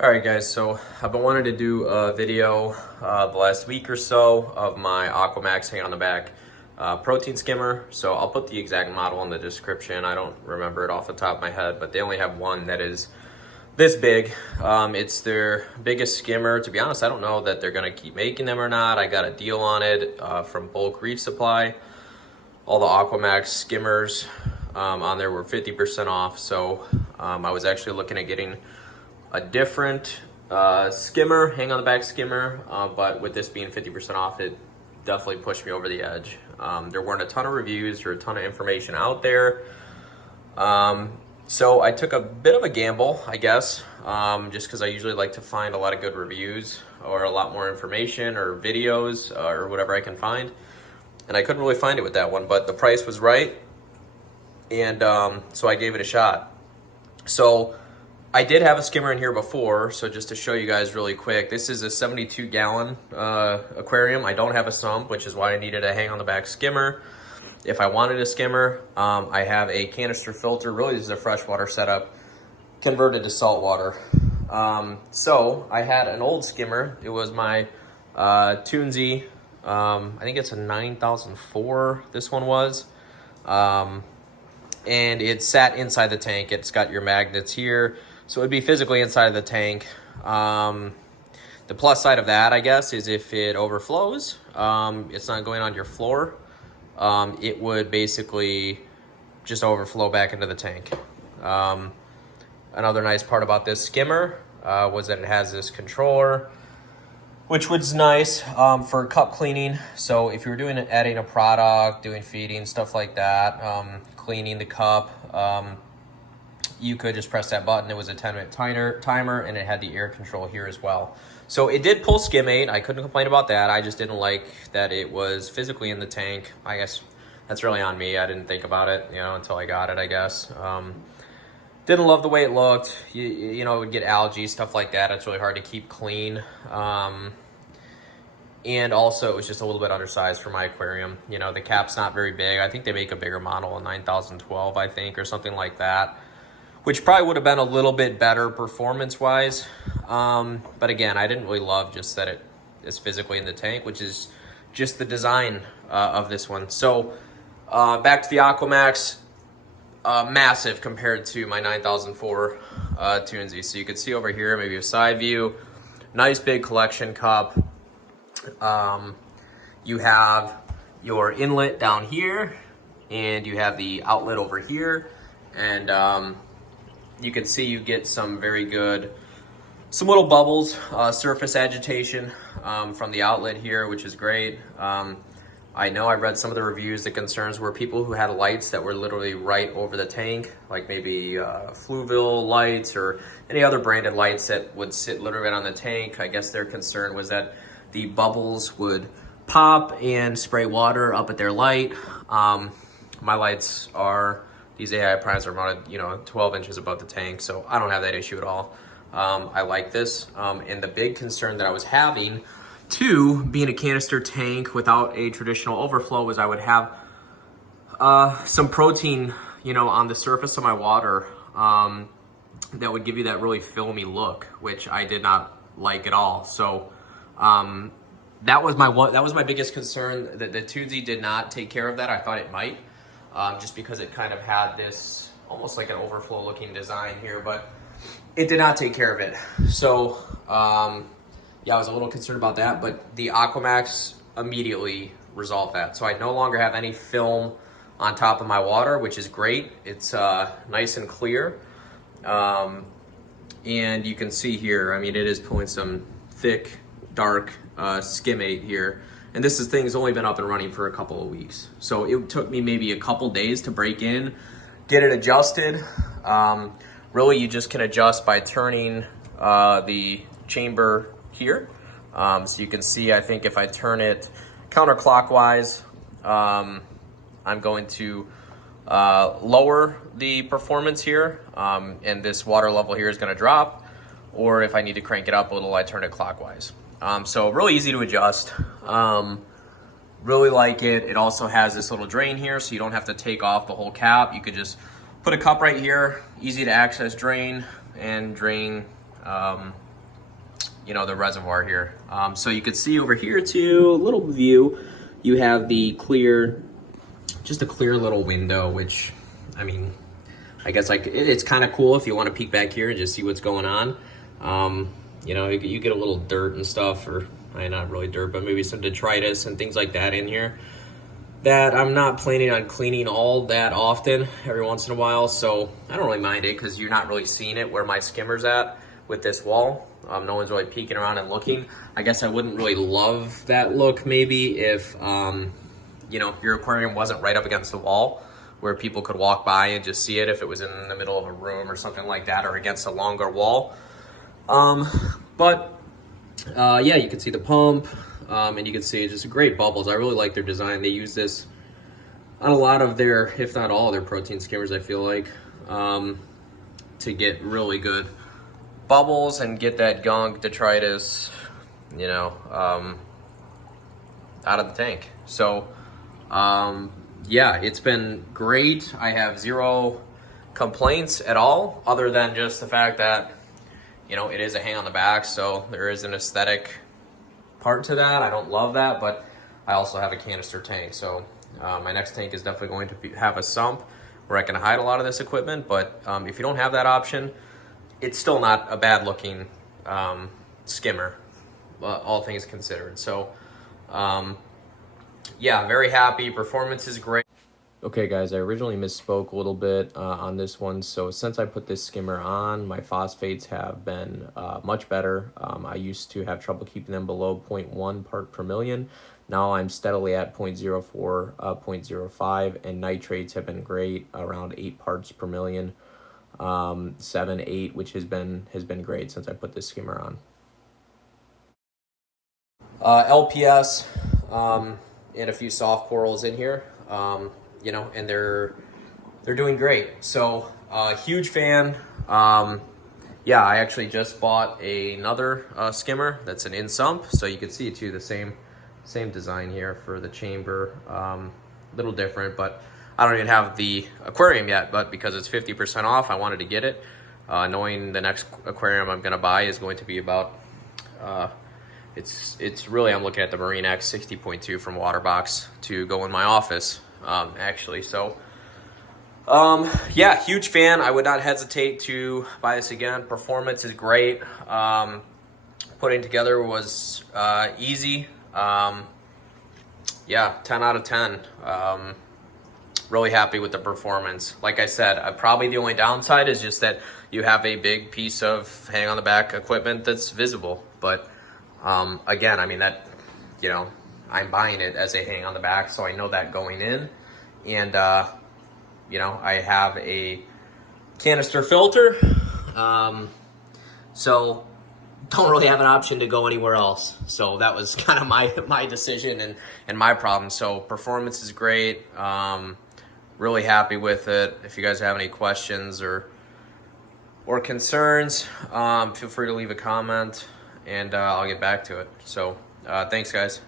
Alright guys, so I've been wanting to do a video the last week or so of my Aquamaxx hang on the back protein skimmer. So I'll put the exact model in the description. I don't remember it off the top of my head, but they only have one that is this big. It's their biggest skimmer. To be honest, I don't know that they're going to keep making them or not. I got a deal on it from Bulk Reef Supply. All the Aquamaxx skimmers on there were 50% off. So I was actually looking at getting a different skimmer, hang on the back skimmer, but with this being 50% off, it definitely pushed me over the edge. There weren't a ton of reviews or a ton of information out there. So I took a bit of a gamble, I guess, just because I usually like to find a lot of good reviews or a lot more information or videos or whatever I can find. And I couldn't really find it with that one, but the price was right. And so I gave it a shot. So I did have a skimmer in here before, so just to show you guys really quick, this is a 72-gallon aquarium. I don't have a sump, which is why I needed a hang on the back skimmer. If I wanted a skimmer, I have a canister filter. Really, this is a freshwater setup converted to saltwater. So I had an old skimmer. It was my ConeS. I think it's a 9004, this one was. And it sat inside the tank. It's got your magnets here. So it'd be physically inside of the tank. The plus side of that, I guess, is if it overflows, it's not going on your floor. It would basically just overflow back into the tank. Another nice part about this skimmer was that it has this controller, which was nice for cup cleaning. So if you were adding a product, doing feeding, stuff like that, cleaning the cup, you could just press that button. It was a 10-minute timer, and it had the air control here as well. So it did pull skimmate. I couldn't complain about that. I just didn't like that it was physically in the tank. I guess that's really on me. I didn't think about it, until I got it, I guess. Didn't love the way it looked. You know, it would get algae, stuff like that. It's really hard to keep clean. And also, it was just a little bit undersized for my aquarium. The cap's not very big. I think they make a bigger model, a 9012, I think, or something like that, which probably would have been a little bit better performance-wise. But again, I didn't really love just that it is physically in the tank, which is just the design of this one. So back to the Aquamaxx, massive compared to my 9004 ConeS. So you can see over here, maybe a side view, nice big collection cup. You have your inlet down here, and you have the outlet over here, and you can see you get some very good, some little bubbles, surface agitation from the outlet here, which is great. I know I read some of the reviews. The concerns were people who had lights that were literally right over the tank, like maybe Fluval lights or any other branded lights that would sit literally right on the tank. I guess their concern was that the bubbles would pop and spray water up at their light. My lights are, these AI primes are mounted, 12 inches above the tank, so I don't have that issue at all. I like this. And the big concern that I was having, too, being a canister tank without a traditional overflow, was I would have some protein, on the surface of my water that would give you that really filmy look, which I did not like at all. So that was my biggest concern. That the ConeS did not take care of that. I thought it might, just because it kind of had this almost like an overflow looking design here, but it did not take care of it. So yeah, I was a little concerned about that, but the Aquamaxx immediately resolved that. So I no longer have any film on top of my water, which is great. It's nice and clear. And you can see here, I mean, it is pulling some thick, dark skimmate here. And this thing's only been up and running for a couple of weeks. So it took me maybe a couple days to break in, get it adjusted. Really, you just can adjust by turning the chamber here. So you can see, I think if I turn it counterclockwise, I'm going to lower the performance here, and this water level here is going to drop. Or if I need to crank it up a little, I turn it clockwise. So really easy to adjust. Really like it. It also has this little drain here, so you don't have to take off the whole cap. You could just put a cup right here, easy to access drain, and drain you know, the reservoir here. So you can see over here too, a little view, you have the clear, just a clear little window, which, I mean, I guess like it's kind of cool if you want to peek back here and just see what's going on. You know, you get a little dirt and stuff, or not really dirt, but maybe some detritus and things like that in here that I'm not planning on cleaning all that often, every once in a while. So I don't really mind it because you're not really seeing it where my skimmer's at with this wall. No one's really peeking around and looking. I guess I wouldn't really love that look maybe if, you know, your aquarium wasn't right up against the wall where people could walk by and just see it if it was in the middle of a room or something like that, or against a longer wall. Yeah, you can see the pump, and you can see just great bubbles. I really like their design. They use this on a lot of their, if not all their protein skimmers, I feel like, to get really good bubbles and get that gunk, detritus, you know, out of the tank. So, yeah, it's been great. I have zero complaints at all, other than just the fact that, you know, it is a hang on the back, so there is an aesthetic part to that. I don't love that, but I also have a canister tank. So my next tank is definitely going to have a sump where I can hide a lot of this equipment. But if you don't have that option, it's still not a bad looking skimmer, all things considered. So yeah, very happy. Performance is great. Okay guys, I originally misspoke a little bit on this one. So since I put this skimmer on, my phosphates have been much better. I used to have trouble keeping them below 0.1 part per million. Now I'm steadily at 0.04, 0.05, and nitrates have been great, around 8 parts per million, 7, 8, which has been great since I put this skimmer on. LPS and a few soft corals in here. You know, and they're doing great. So huge fan. Yeah, I actually just bought another skimmer that's an in-sump, so you can see too the same design here for the chamber. Little different, but I don't even have the aquarium yet, but because it's 50% off, I wanted to get it, knowing the next aquarium I'm gonna buy is going to be about it's really, I'm looking at the Marine X 60.2 from Waterbox to go in my office. Actually, so yeah, huge fan. I would not hesitate to buy this again. Performance is great. Putting together was easy. Yeah, 10 out of 10. Really happy with the performance. Like I said, probably the only downside is just that you have a big piece of hang on the back equipment that's visible. But again, I mean, that, you know, I'm buying it as a hang on the back, so I know that going in. And, you know, I have a canister filter. So don't really have an option to go anywhere else. So that was kind of my decision and my problem. So performance is great. Really happy with it. If you guys have any questions or concerns, feel free to leave a comment and I'll get back to it. So thanks guys.